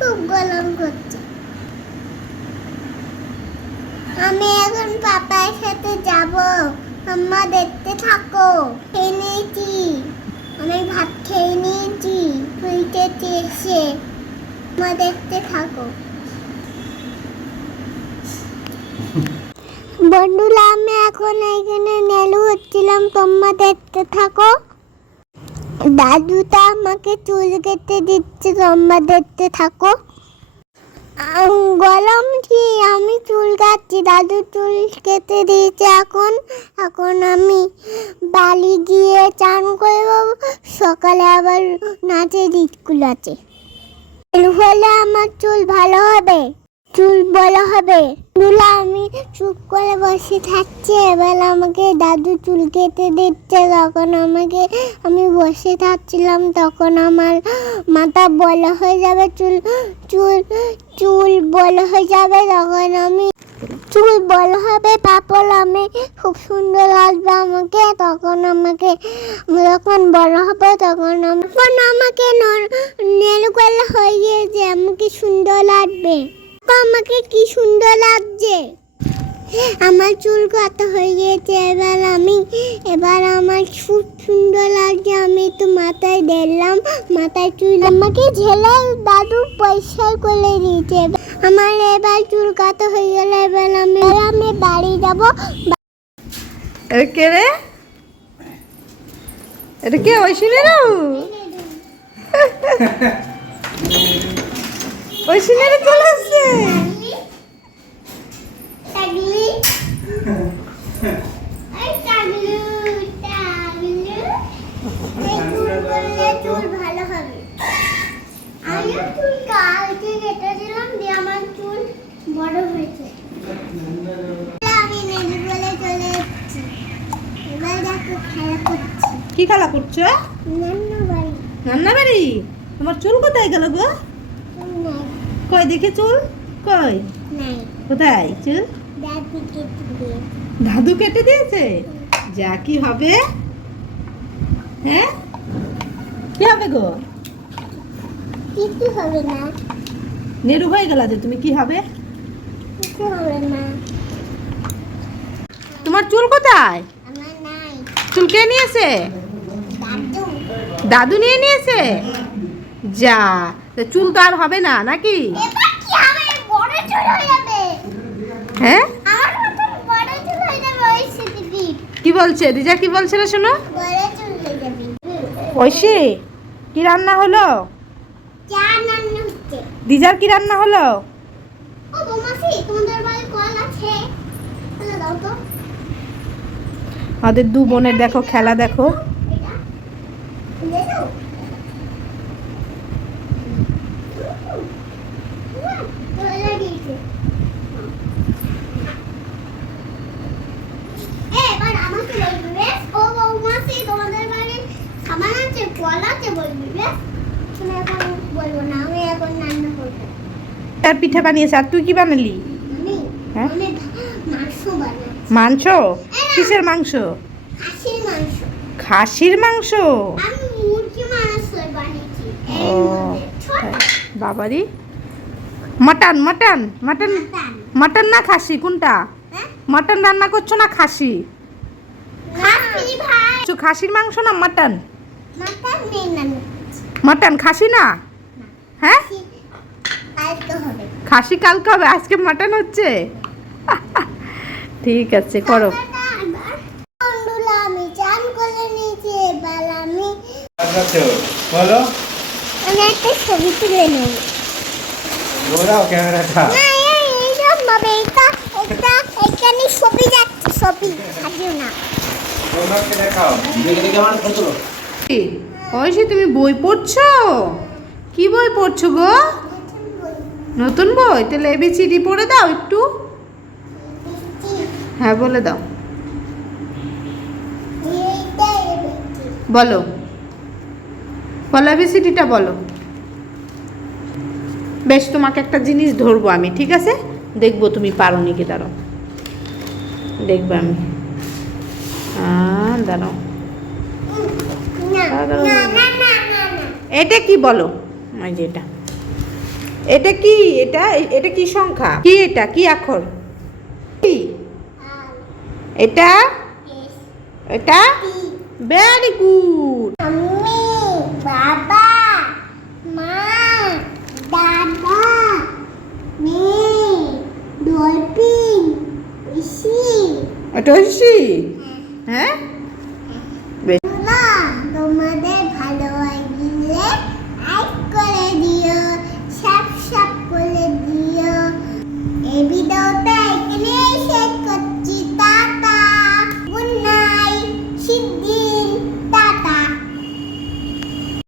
খুব গরম করছে। আমি এখন পাপার সাথে যাব। আম্মা দেখতে থাকো। খেয়ে নিয়েছি, আমি ভাত খেয়ে নিয়েছি। শুইতেছি এসে, আম্মা দেখতে থাকো। বন্ধুরা, আমি এখন এখানে নেলু হচ্ছিলাম, তোমরা দেখতে থাকো। দাদুটা আমাকে চুল কেটে দিচ্ছে, তোমরা দেখতে থাকো। গরম কি, আমি চুল কাটছি, দাদু চুল কেটে দিয়েছে। এখন আমি বাড়ি গিয়ে চান করবো। সকালে আবার নাচের স্কুল আছে। হলে আমার চুল ভালো হবে, চুল বড় হবে। দুলা, আমি চুপ করে বসে থাকছি। এবার আমাকে দাদু চুল কেটে দিচ্ছে। আমি বসে থাকছিলাম, তখন আমার মাথা বড় হয়ে যাবে। চুল বড় হয়ে যাবে, তখন আমি চুল বড় হবে। তারপর আমি খুব সুন্দর লাগবে আমাকে। যখন বড় হবে তখন আমাকে নেল করলে হয়ে গিয়েছে। আমাকে সুন্দর লাগবে। আমাকে কি সুন্দর লাগছে। আমার চুল কাটা হয়ে গিয়েছে। এবার আমার খুব সুন্দর লাগছে। আমি তো মাথায় দিলাম, মাথায় চুল আমাকে ঝেলে দাদু পরিষ্কার করে দিয়েছে। আমার এবার চুল কাটা হয়ে গেল। এবার আমি বাড়ি যাব। কে রে? এটা কে? ঐশী না? ঐশী চলে আসছে। চুল ভালো হবে। আমি চুল কালকে কেটেছিলাম, দিয়ে আমার চুল বড় হয়েছে। আমি নেলি বলে চলে এসেছি। এবার দেখো খেলা করছি। কি খেলা করছো? নান্নাবাড়ি। রান্নাবাড়ি? তোমার চুল কোথায় গেল গো? নাই, কই দেখি চুল? কই? নাই, কোথায় চুল? দাদি কেটে দিয়ে। দাদু কেটে দিয়েছে? যা, কি হবে? হ্যাঁ, কি হবে গো? কিছু হবে না, নেরু হয়ে গেল যে, তুমি কি হবে? কিছু হবে না। তোমার চুল কোথায়? আমার নাই। চুল কে নিয়েছে? দাদু। দাদু নিয়ে নিয়েছে? যা, তা চুল তো আর হবে না নাকি? এবার কি হবে? বড় চুল হয়ে যাবে। হ্যাঁ, আমার মতন বড় চুল হয়ে যাবে। ওই দিদি কি বলছে? দিজা কি বলছে রে, শোনো। বড় চুল হয়ে যাবে। ঐশী, কি রান্না হলো? চা রান্না হচ্ছে। দিজার কি রান্না হলো? ও বৌমাসি, তোমাদের বাড়ি কল আছে? তাহলে দাও তো। আমাদের দু বোনের দেখো খেলা, দেখো। এটা দিয়ে দাও। চলে গিয়েছে। এবার আমাকে বলবি বেশ। ও বৌমাসি, তোমাদের বাড়ি সামান আছে, কল আছে বলবি বেশ। তুমি এখন বলবো না, আমি এখন রান্না করবো। তার পিঠা বানিয়েছে, আর তুই কি বানালি? আমি হ্যাঁ? আমি মাংস বানাচ্ছি। মাংস? কিসের মাংস? খাসির মাংস। খাসির মাংস? আমি মুরগি মাংস বানিয়েছি। ও, ছোট বাবারি। Mutton mutton mutton mutton. Mutton না খাসি, কোনটা? হ্যাঁ? মাটন রান্না করছো না খাসি? খাসি ভাই। খাসির মাংস না মাটন? মাটন নেই না। মাটন, খাসি না? হ্যাঁ, কালকে হবে। খাসি কালকে হবে, আজকে মাটন হচ্ছে। ঠিক আছে, করো। বন্ধুরা, আমি চান করে নিয়েছি। এবার আমি বলো, একটা ছবি তুলে নেব। ঘোরাও ক্যামেরাটা। না, এইসব ভাবে এখানে ছবি যাচ্ছে। ছবি আজিও না। তোমরাকে দেখাও, দেখে দেখে আমার ফটো। ঐশী, তুমি বই পড়ছো? কি বই পড়ছো গো? নতুন বই? তাহলে এবিসিডি পড়ে দাও একটু। হ্যাঁ, বলে দাও। বলো, বলো, এবিসিডিটা বলো। বেশ, তোমাকে একটা জিনিস ধরবো আমি, ঠিক আছে? দেখবো তুমি পারো নাকি, দাঁড়াও, দেখবে আমি। দাঁড়াও, না, না, না, না, না, না। এটা কি বলো? এই যে এটা, এটা কি? এটা এটা কি সংখ্যা? কি এটা? কি অক্ষর? কি এটা? এটা ভেরি গুড। আমি বাবা মা দাদা মেয়ে ডলফিন ইসি এটা হচ্ছে হ্যাঁ